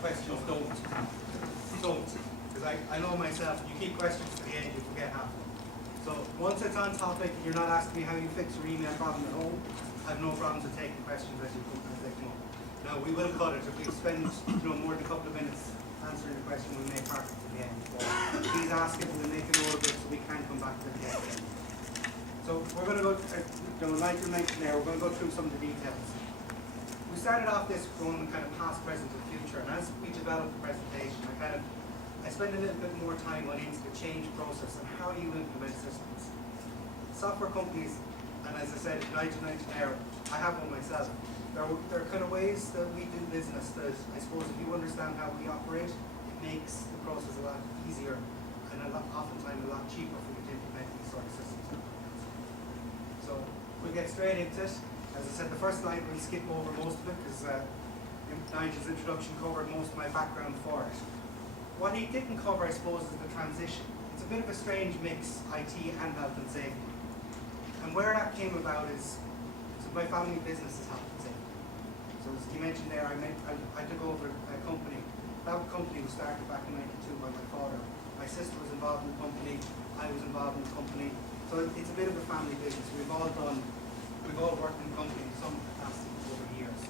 questions don't. Don't. Because I know myself, you keep questions to the end, you forget half of them. So once it's on topic, you're not asking me how you fix your email problem at home, I have no problems with taking questions as they come up. Now, we will cut it. If we spend more than a couple of minutes answering the question, we may park it to the end. But please ask it, we'll make a note of it so we can come back to the end. So we're going to go, like you mentioned there, we're going to go through some of the details. We started off this going kind of past, present, and future, and as we developed the presentation, I spend a little bit more time on into the change process and how you implement systems. Software companies, and as I said, 99 there, I have one myself. There are kind of ways that we do business that I suppose if you understand how we operate, it makes the process a lot easier and oftentimes a lot cheaper for you to implement these sort of systems. So we'll get straight into it. As I said, the first slide we'll skip over most of it because Nigel's introduction covered most of my background for it. What he didn't cover, I suppose, is the transition. It's a bit of a strange mix, IT and health and safety. And where that came about is, so my family business is health and safety. So as you mentioned there, I took over a company. That company was started back in '92 by my father. My sister was involved in the company, I was involved in the company. So it's a bit of a family business. We've all worked in the company in some capacity over the years.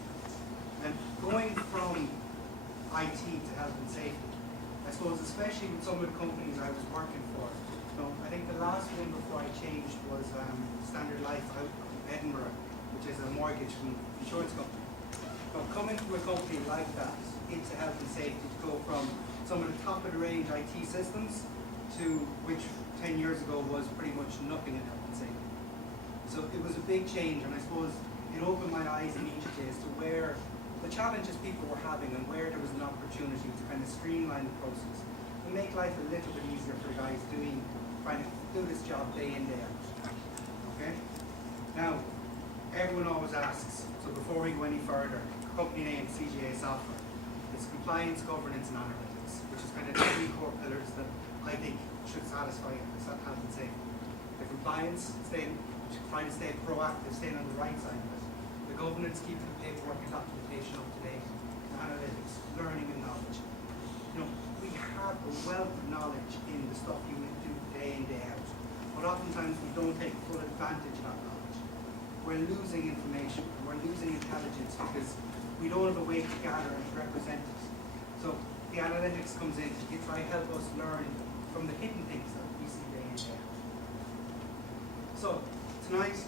And going from IT to health and safety, I suppose especially with some of the companies I was working for, I think the last one before I changed was Standard Life out of Edinburgh, which is a mortgage insurance company. But coming from a company like that into health and safety to go from some of the top of the range IT systems to which 10 years ago was pretty much nothing in health and safety. So it was a big change, and I suppose it opened my eyes immediately as to where the challenges people were having and where there was an opportunity to kind of streamline the process and make life a little bit easier for guys trying to do this job day in, day out. Okay? Now, everyone always asks, so before we go any further, company name CGA Software. It's compliance, governance, and analytics, which is kind of the three core pillars that I think should satisfy health and safety. The compliance, trying to stay proactive, staying on the right side of it. The governance, keeping the paperwork and documentation up to date. The analytics, learning and knowledge. We have a wealth of knowledge in the stuff you do day in, day out. But oftentimes we don't take full advantage of that knowledge. We're losing information, we're losing intelligence because we don't have a way to gather and represent it. So the analytics comes in to try to help us learn from the hidden things that we see day in, day out. So tonight,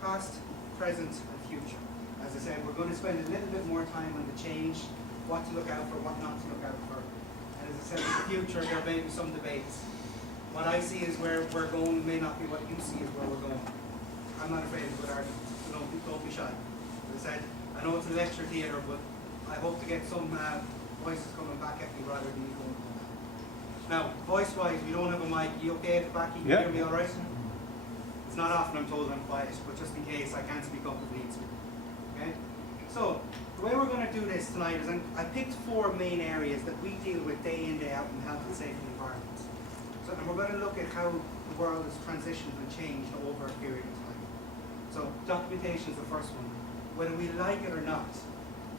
past, present, and future. As I said, we're going to spend a little bit more time on the change, what to look out for, what not to look out for. And as I said, in the future, there may be some debates. What I see is where we're going may not be what you see is where we're going. I'm not afraid of a good argument, so don't be shy. As I said, I know it's a lecture theatre, but I hope to get some voices coming back at me rather than me going. Now, voice-wise, we don't have a mic. You okay at the back? You can hear me all right? It's not often I'm told I'm quiet, but just in case I can't speak up if needs be. Okay? So, the way we're going to do this tonight is I picked 4 main areas that we deal with day in, day out in health and safety environments. So, and we're going to look at how the world has transitioned and changed over a period of time. So, documentation is the first one. Whether we like it or not,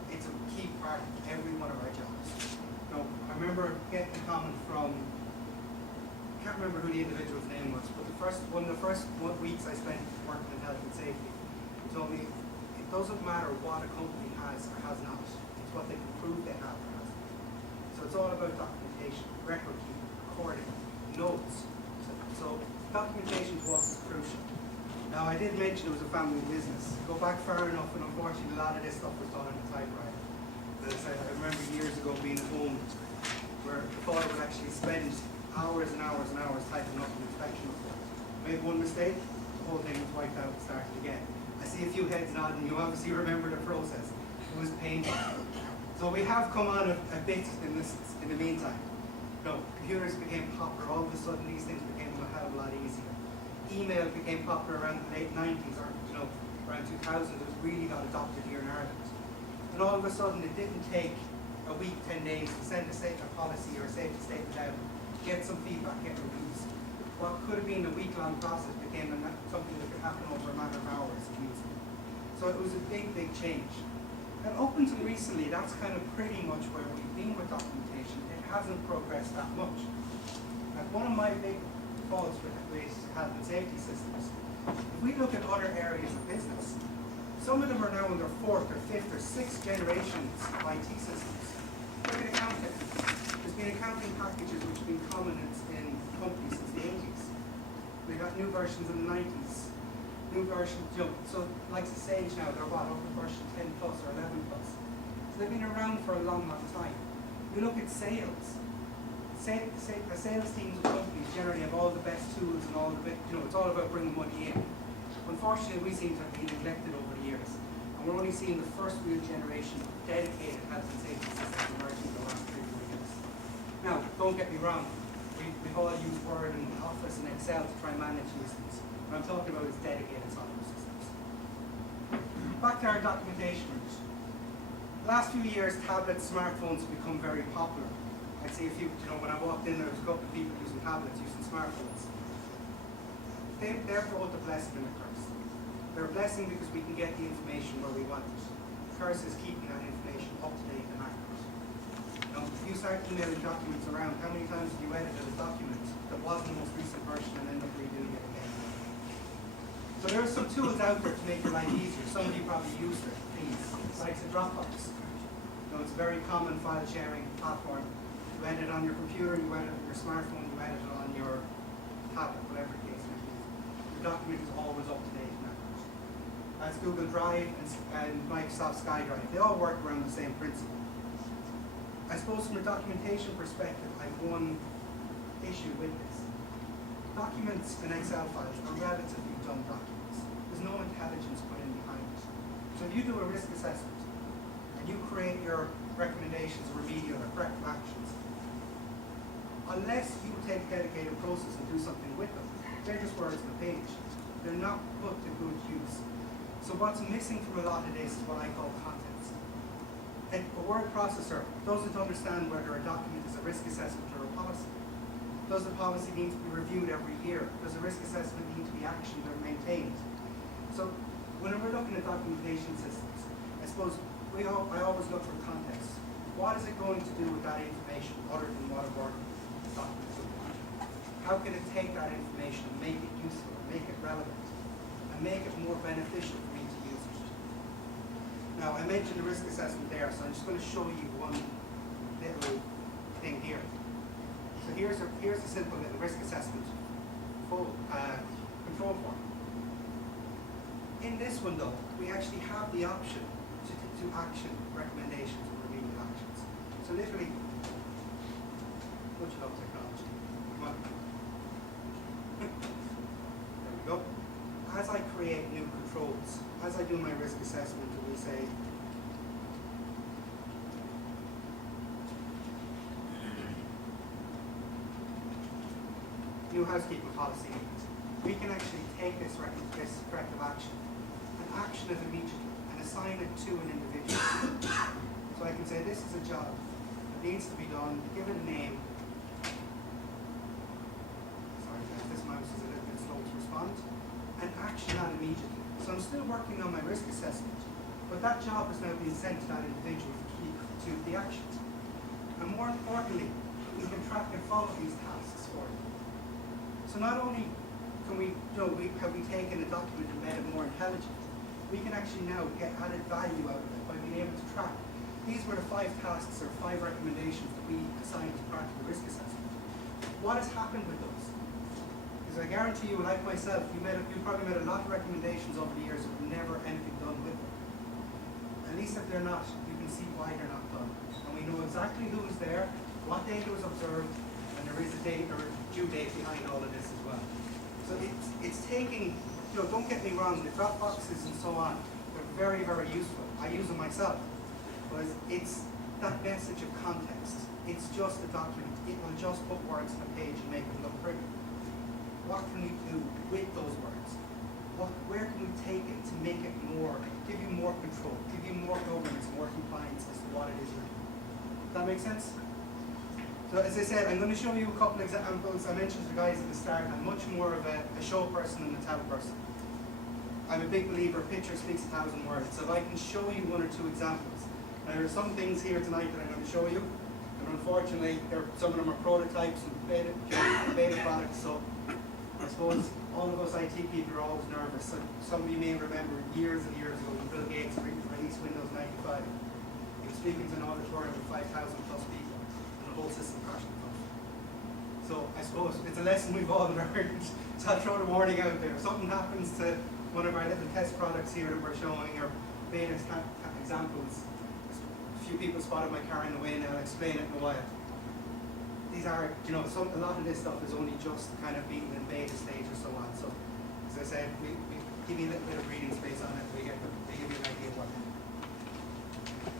it's a key part of every one of our jobs. Now, I remember getting a comment from, I can't remember who the individual's name was, but one of the first weeks I spent working in health and safety, he told me it doesn't matter what a company has or has not, it's what they can prove they have or has. So it's all about documentation, record keeping, recording, notes. So documentation to us is crucial. Now I did mention it was a family business. Go back far enough and unfortunately a lot of this stuff was done on a typewriter. As I said, I remember years ago being at home where the father would actually spend hours and hours and hours typing up an inspection report. Made one mistake, the whole thing was wiped out and started again. I see a few heads nodding, you obviously remember the process. It was painful. So we have come on a bit in the meantime. Computers became popular, all of a sudden these things became a hell of a lot easier. Email became popular around the late 90s or around 2000, it really got adopted here in Ireland. And all of a sudden it didn't take a week, 10 days to send a policy or a safety statement out, get some feedback, get reviews. What could have been a week-long process became something that could happen over a matter of hours of using. So it was a big, big change. And up until recently, that's kind of pretty much where we've been with documentation. It hasn't progressed that much. Like one of my big faults with health and safety systems, if we look at other areas of business, some of them are now in their 4th or 5th or 6th generations of IT systems. Look at accounting. There's been accounting packages which have been common in companies since the 80s. We got new versions in the 90s. New version, so like Sage now, they're what, up to version 10 plus or 11 plus. So they've been around for a long, long time. You look at sales. The sales teams of companies generally have all the best tools and all the bit, it's all about bringing money in. Unfortunately, we seem to have been neglected over the years. And we're only seeing the first real generation of dedicated health and safety systems emerging in the last 3 or 4 years. Now, don't get me wrong. We've all used Word and Office and Excel to try and manage these things. What I'm talking about is dedicated software systems. Back to our documentation route. The last few years, tablets, smartphones have become very popular. I'd see a few, when I walked in, there was a couple of people using tablets, using smartphones. They're both a blessing and a curse. They're a blessing because we can get the information where we want it. The curse is keeping that information up to date and accurate. Now, if you start emailing documents around, how many times have you edited a document that wasn't the most recent version and end up redoing it again? So there are some tools out there to make your life easier. Some of you probably use them, things, like the Dropbox. It's a very common file sharing platform. You edit it on your computer, you edit it on your smartphone, you edit it on your tablet, whatever the case may be. The document is always up to date and accurate. That's Google Drive and Microsoft SkyDrive. They all work around the same principle. I suppose from a documentation perspective, I have one issue with this. Documents and Excel files are relatively dumb documents. There's no intelligence put in behind it. So if you do a risk assessment and you create your recommendations, remedial or corrective actions, unless you take a dedicated process and do something with them, they're just words on a page. They're not put to good use. So what's missing from a lot of this is what I call context. A word processor doesn't understand whether a document is a risk assessment or a policy. Does the policy need to be reviewed every year? Does the risk assessment need to be actioned or maintained? So when we're looking at documentation systems, I suppose I always look for context. What is it going to do with that information other than what a Word document would be? How can it take that information and make it useful, make it relevant, and make it more beneficial for me to use it? Now, I mentioned the risk assessment there, so I'm just going to show you one little thing here. So here's a simple little risk assessment full control form. In this one though, we actually have the option to action recommendations or remedial actions. So literally, don't you love technology? Come on. There we go. As I create new controls, as I do my risk assessment, we say, new housekeeping policy, we can actually take this corrective action and action it immediately and assign it to an individual. So I can say this is a job that needs to be done, give it a name. Sorry guys, this mouse is a little bit slow to respond. And action that immediately. So I'm still working on my risk assessment, but that job is now being sent to that individual to the actions. And more importantly, we can track and follow these tasks for them. So not only can have we taken a document and made it more intelligent, we can actually now get added value out of it by being able to track. These were the 5 tasks or 5 recommendations that we assigned as part of the risk assessment. What has happened with those? Because I guarantee you, like myself, you probably made a lot of recommendations over the years that were never anything done with them. At least if they're not, you can see why they're not done. And we know exactly who was there, what data was observed, and there is a date or a due date behind all of this as well. So it's taking, don't get me wrong, the Dropboxes and so on, they're very, very useful. I use them myself. But it's that message of context. It's just a document. It will just put words on a page and make it look pretty. What can we do with those words? Where can we take it to make it more, give you more control, give you more governance, more compliance as to what it is you're doing? Does that make sense? So as I said, I'm going to show you a couple of examples. I mentioned to the guys at the start, I'm much more of a show person than a tell person. I'm a big believer, picture speaks 1,000 words. So if I can show you one or two examples. Now there are some things here tonight that I'm going to show you, and unfortunately some of them are prototypes and beta products, so I suppose all of us IT people are always nervous. So some of you may remember years and years ago when Bill Gates released Windows 95. He was speaking to an auditorium of 5,000 plus people, and the whole system crashed. So I suppose it's a lesson we've all learned. So I'll throw the warning out there. If something happens to one of our little test products here that we're showing, or beta examples, a few people spotted my car in the way, and I'll explain it in a while. These are, a lot of this stuff is only just kind of being in beta stage or so on. So, as I said, we give you a little bit of breathing space on it. We give you an idea of what.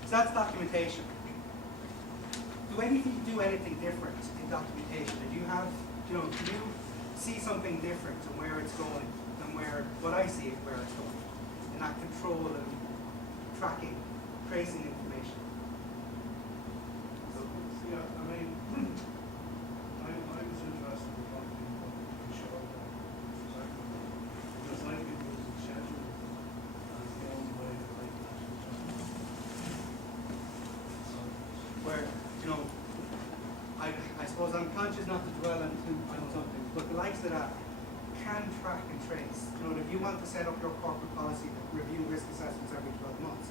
So that's documentation. Do anything different in documentation? Do you have, can you see something different and where it's going than what I see it where it's going? And that control and tracking, tracing information. So, yeah, I mean, I was interested in what you showed exactly. Because I think it was scheduled as the only way to make that adjustment. So, Where, I suppose I'm conscious not to dwell on something, but the likes of that can track and trace. If you want to set up your corporate policy to review risk assessments every 12 months,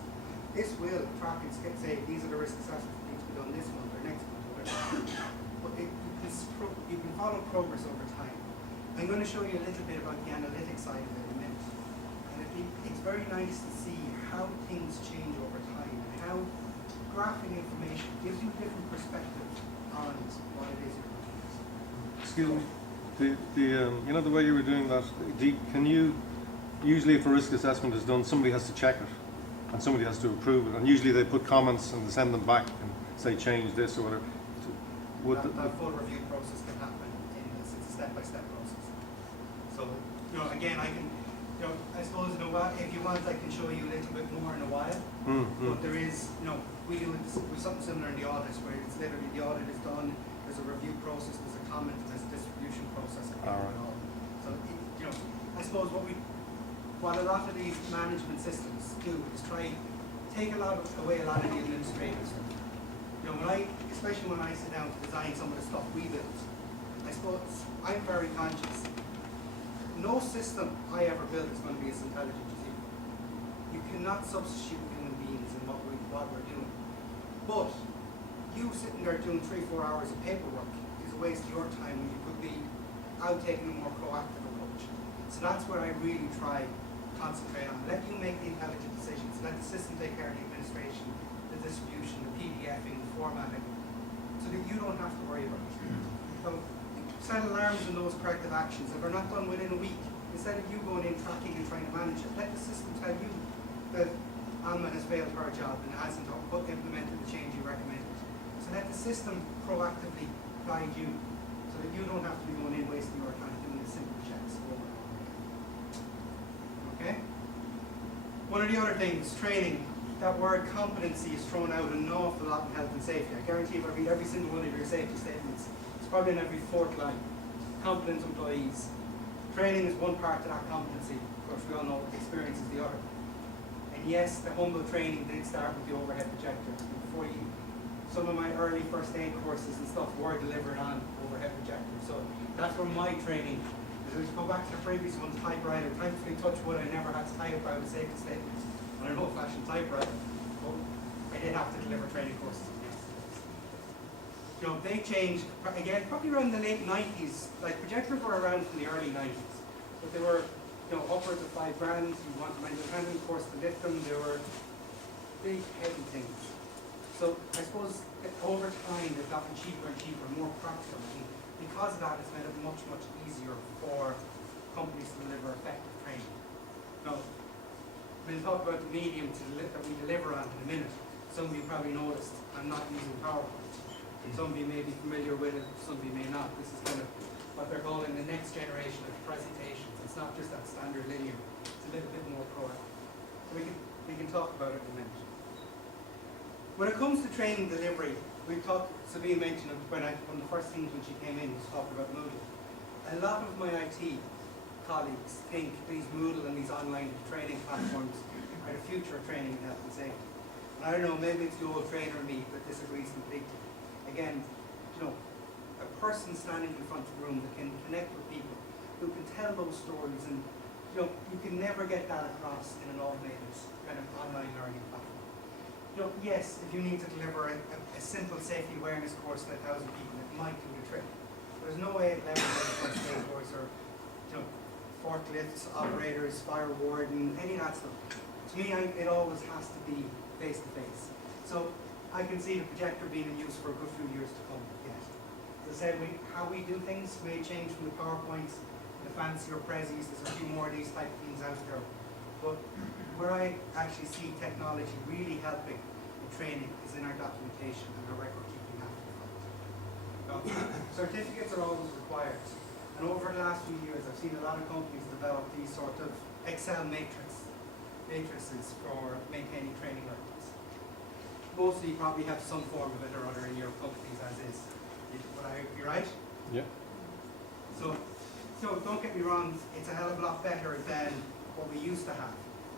this will track and say these are the risk assessments that need to be done this month or next month or whatever. But you can follow progress over time. I'm going to show you a little bit about the analytics side of it in a minute. And it's very nice to see how things change over time and how graphing information gives you a different perspective on what it is you're doing. Excuse me. The way you were doing that, can you, usually if a risk assessment is done, somebody has to check it and somebody has to approve it, and usually they put comments and they send them back and say change this or whatever. That full review process can happen it's a step-by-step process. So, again, I can, I suppose, if you want, I can show you a little bit more in a while. But there is, we do something similar in the audit where it's literally the audit is done, there's a review process, there's a comment, and there's a distribution process. So, I suppose what a lot of these management systems do is try take away a lot of the administrative stuff. Especially when I sit down to design some of the stuff we build, I suppose I'm very conscious. No system I ever build is going to be as intelligent as you. You cannot substitute human beings in what we're doing. But you sitting there doing 3-4 hours of paperwork is a waste of your time when you could be out taking a more proactive approach. So that's where I really try concentrate on. Let you make the intelligent decisions. Let the system take care of the administration, the distribution, the PDFing, the formatting, so that you don't have to worry about it. So set alarms on those corrective actions. If they're not done within a week, instead of you going in tracking and trying to manage it, let the system tell you that Alma has failed her job and hasn't implemented the change you recommended. So let the system proactively guide you so that you don't have to be going in wasting your time doing the simple checks over and over again. Okay? One of the other things, training. That word competency is thrown out an awful lot in health and safety. I guarantee if I read every single one of your safety statements, it's probably in every fourth line. Competent employees. Training is one part of that competency. Of course, we all know experience is the other. And yes, the humble training did start with the overhead projector. Some of my early first aid courses and stuff were delivered on overhead projectors. So that's where my training. If we go back to the previous one, typewriter. Thankfully, touch wood, I never had to type out a safety statement on an old-fashioned typewriter. But I did have to deliver training courses. They changed again probably around the late 90s. Like projectors were around from the early 90s, but they were upwards of $5 grand. You wanted an independent course to lift them. They were big, heavy things. So I suppose that over time they've gotten cheaper and cheaper, more practical, and because of that it's made it much, much easier for companies to deliver effective training. Now, we'll talk about the medium that we deliver on in a minute. Some of you probably noticed I'm not using PowerPoint. Some of you may be familiar with it, some of you may not. This is kind of what they're calling the next generation of presentations. It's not just that standard linear, it's a little bit more proactive. So we can talk about it in a minute. When it comes to training delivery, we talked, Sabine mentioned it one of the first things when she came in was talking about Moodle. A lot of my IT colleagues think these Moodle and these online training platforms are the future of training in health and safety. And I don't know, maybe it's the old trainer in me that disagrees completely. Again, a person standing in front of the room that can connect with people, who can tell those stories, and you can never get that across in an automated kind of online learning platform. Yes, if you need to deliver a simple safety awareness course to 1,000 people, it might do the trick. There's no way it leverages a first aid course or forklifts, operators, fire warden, any of that stuff. To me, it always has to be face to face. So I can see the projector being in use for a good few years to come. Yes. As I said, how we do things may change from the PowerPoints, the fancier prezzies. There's a few more of these type of things out there. But where I actually see technology really helping in training is in our documentation and our record keeping after the fact. Certificates are always required. And over the last few years, I've seen a lot of companies develop these sort of Excel matrices for maintaining training records. Most of you probably have some form of it or other in your companies as is. Would I be right? Yeah. So don't get me wrong, it's a hell of a lot better than what we used to have.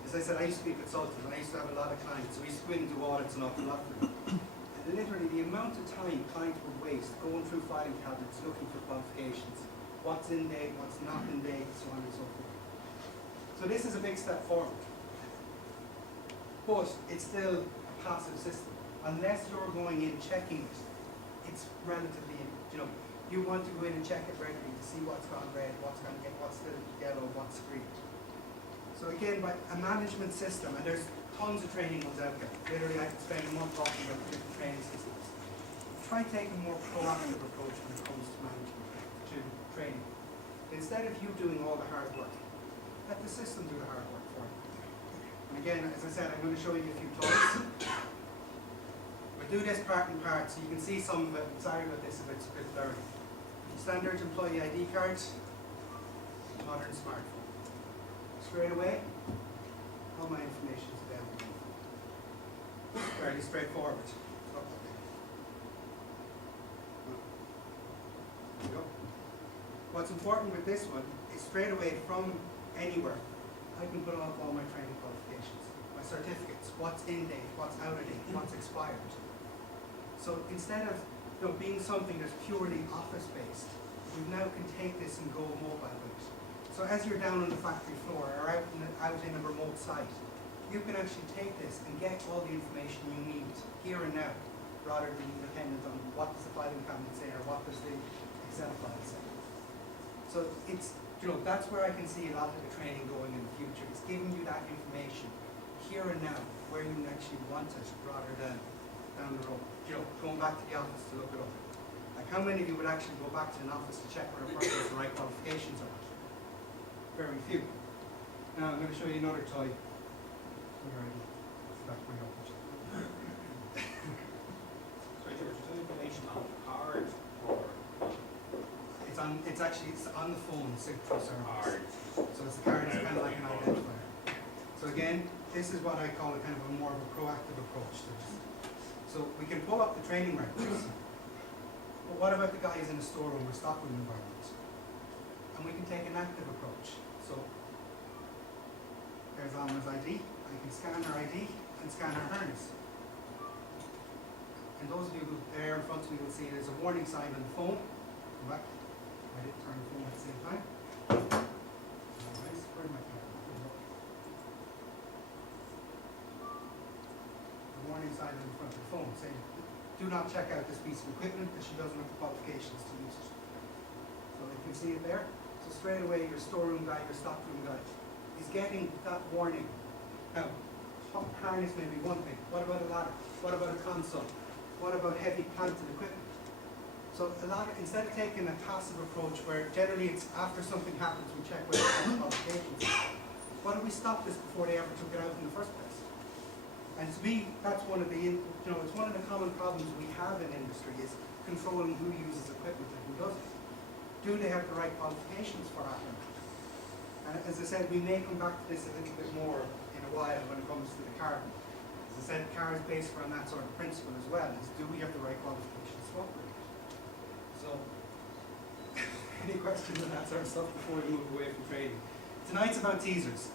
As I said, I used to be a consultant and I used to have a lot of clients, so we used to go in and do audits an awful lot for them. And literally the amount of time clients would waste going through filing cabinets looking for qualifications, what's in date, what's not in date, so on and so forth. So this is a big step forward. But it's still a passive system. Unless you're going in checking it, it's relatively, you want to go in and check it regularly to see what's gone red, what's still yellow, what's green. So again, by a management system, and there's tons of training ones out there. Literally, I could spend a month talking about different training systems. Try taking a more proactive approach when it comes to management, to training. Instead of you doing all the hard work, let the system do the hard work for you. And again, as I said, I'm going to show you a few toys. We'll do this part in part, so you can see some of it. I'm sorry about this if it's a bit blurry. Standard employee ID card, modern smartphone. Straight away, all my information is available. Fairly straightforward. There you go. What's important with this one is straight away from anywhere, I can put up all my training qualifications, my certificates, what's in date, what's out of date, what's expired. So instead of being something that's purely office-based, we now can take this and go mobile with it. So as you're down on the factory floor or out in a remote site, you can actually take this and get all the information you need here and now, rather than dependent on what does the filing cabinet say or what does the Excel file say. So it's, that's where I can see a lot of the training going in the future. It's giving you that information here and now, where you actually want it, rather than down the road, going back to the office to look it up. Like, how many of you would actually go back to an office to check whether a person has the right qualifications or not? Very few. Now I'm going to show you another toy. Back where you're So George, is that information on the card or It's on the phone, signature service. card? So it's the card is kind of like an identifier. So again, this is what I call a kind of a more of a proactive approach to this. So we can pull up the training records. But what about the guys in the storeroom or stockroom environment? And we can take an active approach. So there's Alma's ID. I can scan her ID and scan her harness. And those of you who are there in front of me will see there's a warning sign on the phone. Go back. I didn't turn the phone at the same time. Nice. Where am I? The warning sign on the front of the phone saying, do not check out this piece of equipment because she doesn't have the qualifications to use it. So you can see it there. So straight away your storeroom guy, your stockroom guy is getting that warning. Now, harness may be one thing. What about a ladder? What about a console? What about heavy planted equipment? So instead of taking a passive approach where generally it's after something happens we check whether it has qualifications, why don't we stop this before they ever took it out in the first place? And to me, that's one of the, it's one of the common problems we have in industry is controlling who uses equipment and who doesn't. Do they have the right qualifications for that? And as I said, we may come back to this a little bit more in a while when it comes to the car. As I said, the car is based on that sort of principle as well, is do we have the right qualifications to operate? So, any questions on that sort of stuff before we move away from trading. Tonight's about teasers.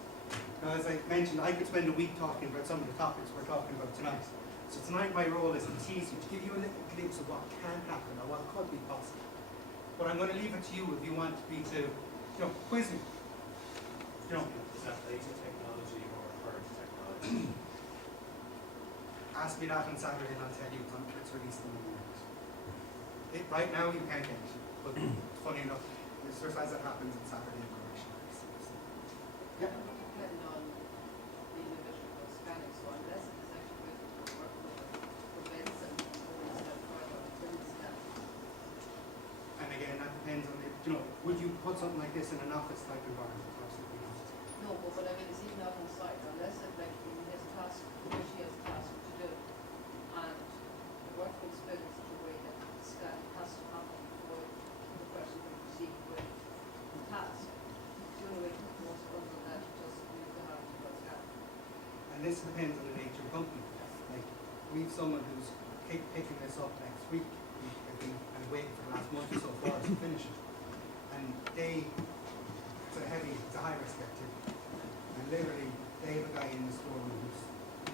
Now, as I mentioned, I could spend a week talking about some of the topics we're talking about tonight. So tonight my role is to tease you, to give you a little glimpse of what can happen or what could be possible. But I'm going to leave it to you if you want me to, quiz me. Is that later technology or current technology? Ask me that on Saturday and I'll tell you when it's released in the morning. Right now you can't get it, but funny enough, it's just as it happens on Saturday in correction. Yeah. It would depend on the individual scanning, so unless it is actually with the workload prevents them from going a step further until the scan. And again, that depends on the, would you put something like this in an office type environment? Absolutely not. No, but what I mean is even out on site, unless it like in his task, which he has a task to do, and the workload split in such a way that the scan has to happen before the person can proceed with the task. The only way to do most other than that, just use the hand to scan. And this depends on the nature of the company. Like, we've someone who's picking this up next week. We've been kind of waiting for the last month or so for us to finish it. And it's a high risk activity. And literally, they have a guy in the storeroom who's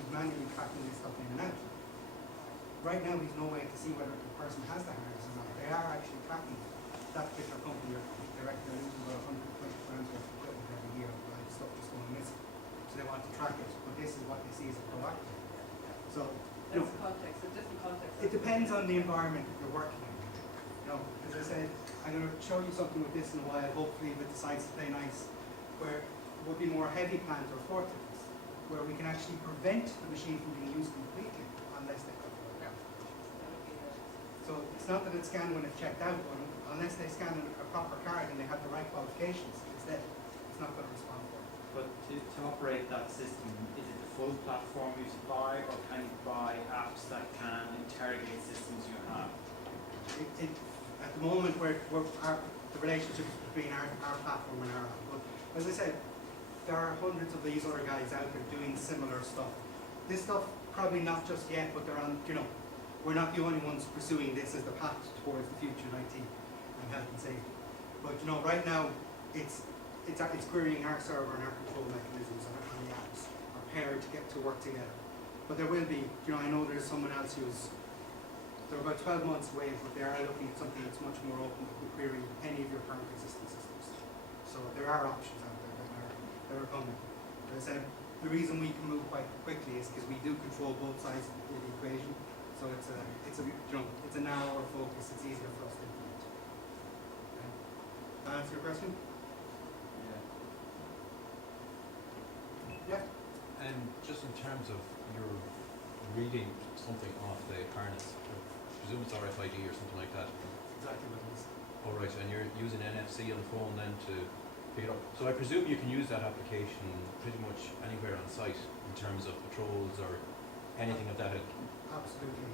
manually tracking this stuff in and out. Right now, he's no way to see whether the person has the harness or not. They are actually tracking that particular company. They reckon they're losing about 120 grams worth of equipment every year of live stuff just going missing. So they want to track it, but this is what they see as a proactive. So, That's context, a different context. it depends on the environment that you're working in. As I said, I'm going to show you something with this in a while, hopefully if it decides to play nice, where it would be more heavy plant or forklifts, where we can actually prevent the machine from being used completely unless they cut it out. So it's not that it's scanned when it's checked out, but unless they scan a proper card and they have the right qualifications, it's not going to respond for it. But to operate that system, is it the full platform you buy, or can you buy apps that can interrogate systems you have? At the moment, the relationship is between our platform and our app. But as I said, there are hundreds of these other guys out there doing similar stuff. This stuff, probably not just yet, but they're on, we're not the only ones pursuing this as the path towards the future in IT and health and safety. But right now, it's querying our server and our control mechanisms and the apps are paired to get to work together. But there will be, I know there's someone else they're about 12 months away, but they are looking at something that's much more open that will query any of your current existing systems. So there are options out there that are coming. As I said, the reason we can move quite quickly is because we do control both sides of the equation. So it's a narrower focus. It's easier for us to implement. Okay. That answer your question? Yeah. And just in terms of your reading something off the harness, I presume it's RFID or something like that. Exactly what it is. All right, and you're using NFC on the phone then to pick it up. So I presume you can use that application pretty much anywhere on site in terms of patrols or anything of that. Absolutely.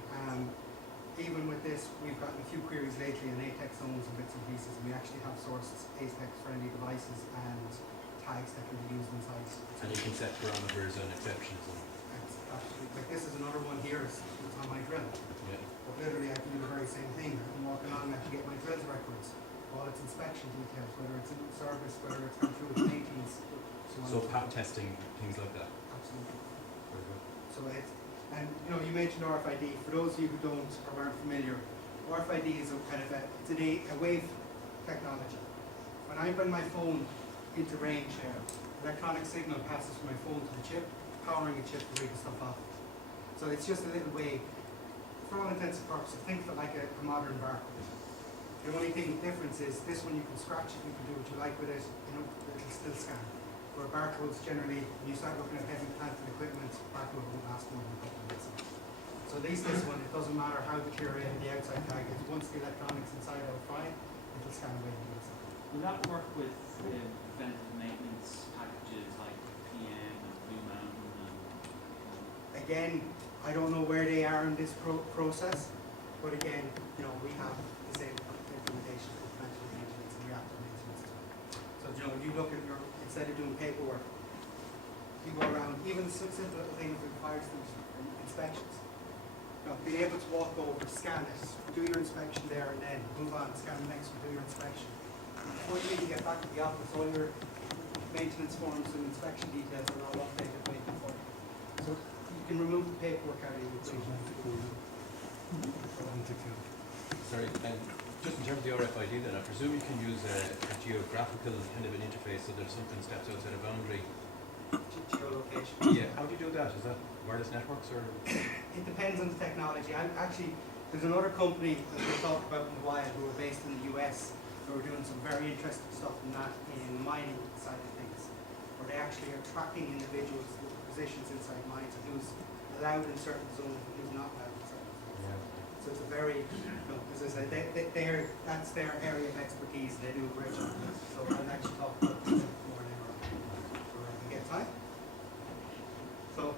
Even with this, we've gotten a few queries lately in ATEX zones and bits and pieces, and we actually have sourced ATEX-friendly devices and tags that can be used inside. And you can set parameters and exceptions. Absolutely. Like this is another one here. It's on my drill. Yeah. But literally, I can do the very same thing. I'm walking along, I can get my drills records, all its inspection details, whether it's in service, whether it's gone through its maintenance. So pat testing, things like that. Absolutely. Very good. So it's, and you mentioned RFID. For those of you who don't or aren't familiar, RFID is a kind of a wave technology. When I bring my phone into range here, electronic signal passes from my phone to the chip, powering a chip to read the stuff off. So it's just a little wave. For all intents and purposes, think of it like a modern barcode. The only difference is this one you can scratch it, you can do what you like with it, it'll still scan. Where barcodes generally, when you start looking at heavy plant and equipment, barcode won't last more than a couple of minutes. So at least this one, it doesn't matter how the clear in the outside tag is, once the electronics inside are fine, it'll scan away the inside. Will that work with preventive maintenance packages like PM and Blue Mountain? Again, I don't know where they are in this process, but again, we have the same implementation for preventive maintenance and reactive maintenance too. So you look at instead of doing paperwork, you go around, even simple little things like fire extinguisher inspections. Being able to walk over, scan it, do your inspection there and then move on, scan the next one, do your inspection. before you even get back to the office, all your maintenance forms and inspection details are all updated waiting for you. So you can remove the paperwork out of the equation. Sorry, and just in terms of the RFID then, I presume you can use a geographical kind of an interface so that if something steps outside a boundary. Geolocation. Yeah, how do you do that? Is that wireless networks or? It depends on the technology. There's another company that we talked about in a while who are based in the US who are doing some very interesting stuff in that, in the mining side of things, where they actually are tracking individuals with positions inside mines and who's allowed in certain zones and who's not allowed in certain zones. Yeah. So it's a very, as I said, that's their area of expertise. They do a great job. So I'll actually talk about this more now when we get time. So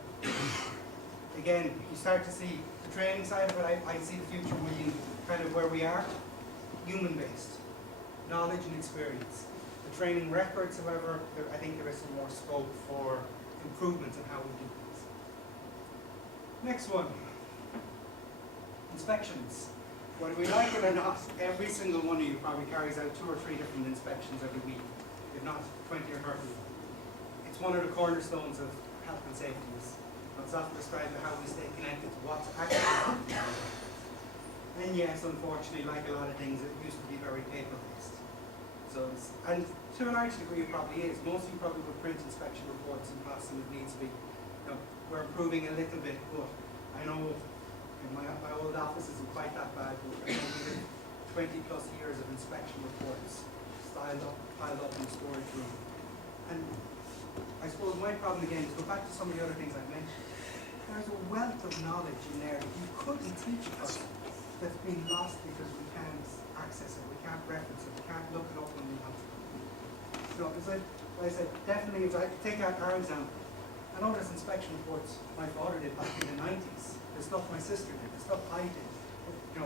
again, you start to see the training side of it. I see the future being kind of where we are, human-based, knowledge and experience. The training records, however, I think there is some more scope for improvements in how we do things. Next one, inspections. Whether we like it or not, every single one of you probably carries out 2 or 3 different inspections every week, if not 20 or 30. It's one of the cornerstones of health and safety. It's often described as how we stay connected to what's actually happening. And yes, unfortunately, like a lot of things, it used to be very paper-based. So, and to a large degree it probably is. Most of you probably would print inspection reports and pass them if needs be. We're improving a little bit, but I know my old office isn't quite that bad, but I know we did 20 plus years of inspection reports piled up in the storage room. And I suppose my problem again is go back to some of the other things I've mentioned. There's a wealth of knowledge in there that you couldn't teach a person that's been lost because we can't access it, we can't reference it, we can't look it up when we want to. So like I said, definitely if I take out our example, I know there's inspection reports my father did back in the 90s. There's stuff my sister did, there's stuff I did.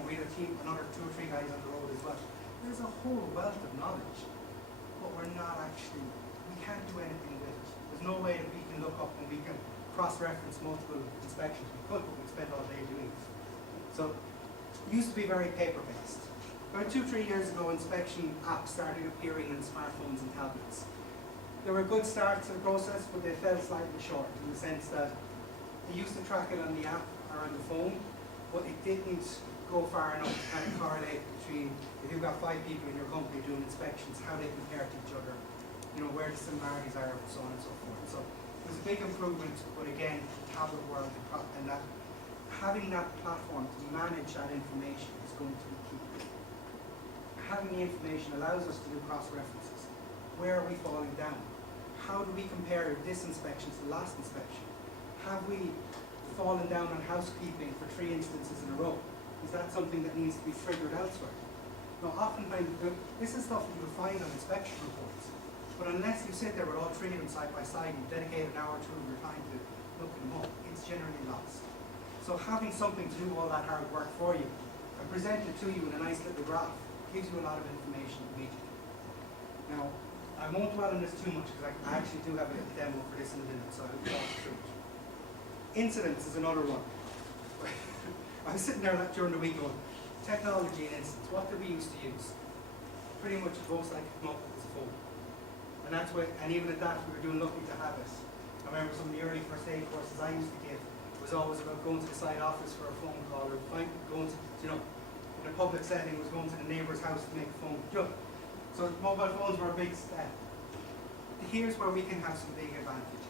We had a team, another 2 or 3 guys on the road as well. There's a whole wealth of knowledge, but we're not actually, we can't do anything with it. There's no way that we can look up and we can cross-reference multiple inspections. We could, but we'd spend all day doing it. So it used to be very paper-based. About 2-3 years ago, inspection apps started appearing in smartphones and tablets. They were a good start to the process, but they fell slightly short in the sense that they used to track it on the app or on the phone, but it didn't go far enough to kind of correlate between, if you've got 5 people in your company doing inspections, how they compare to each other, where the similarities are, and so on and so forth. So it was a big improvement, but again, the tablet world and that having that platform to manage that information is going to be key. Having the information allows us to do cross-references. Where are we falling down? How do we compare this inspection to the last inspection? Have we fallen down on housekeeping for 3 instances in a row? Is that something that needs to be triggered elsewhere? Now, oftentimes, this is stuff that you'll find on inspection reports, but unless you sit there with all 3 of them side by side and dedicate an hour or 2 of your time to looking them up, it's generally lost. So having something to do all that hard work for you and present it to you in a nice little graph gives you a lot of information immediately. Now, I won't dwell on this too much because I actually do have a little demo for this in a minute, so I'll talk through it. Incidents is another one. I was sitting there during the week going, technology and incidents, what did we used to use? Pretty much the most I could come up with was a phone. And that's what, and even at that, we were doing lucky to have it. I remember some of the early first aid courses I used to give was always about going to the side office for a phone call, or going to, in a public setting, was going to the neighbour's house to make a phone. So mobile phones were a big step. Here's where we can have some big advantages.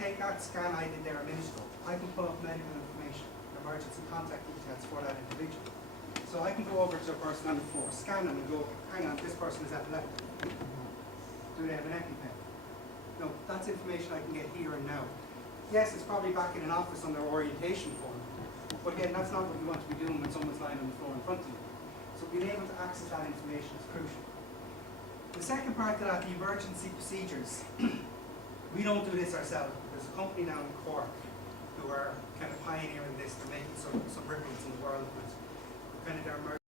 Take that scan I did there a minute ago. I can pull up medical information, emergency contact details for that individual. So I can go over to a person on the floor, scan them and go, hang on, this person is epileptic. Do they have an EpiPen? No, that's information I can get here and now. Yes, it's probably back in an office on their orientation form, but again, that's not what you want to be doing when someone's lying on the floor in front of you. So being able to access that information is crucial. The second part of that, the emergency procedures. We don't do this ourselves. There's a company now in Cork who are kind of pioneering this. They're making some ripples in the world with kind of their emergency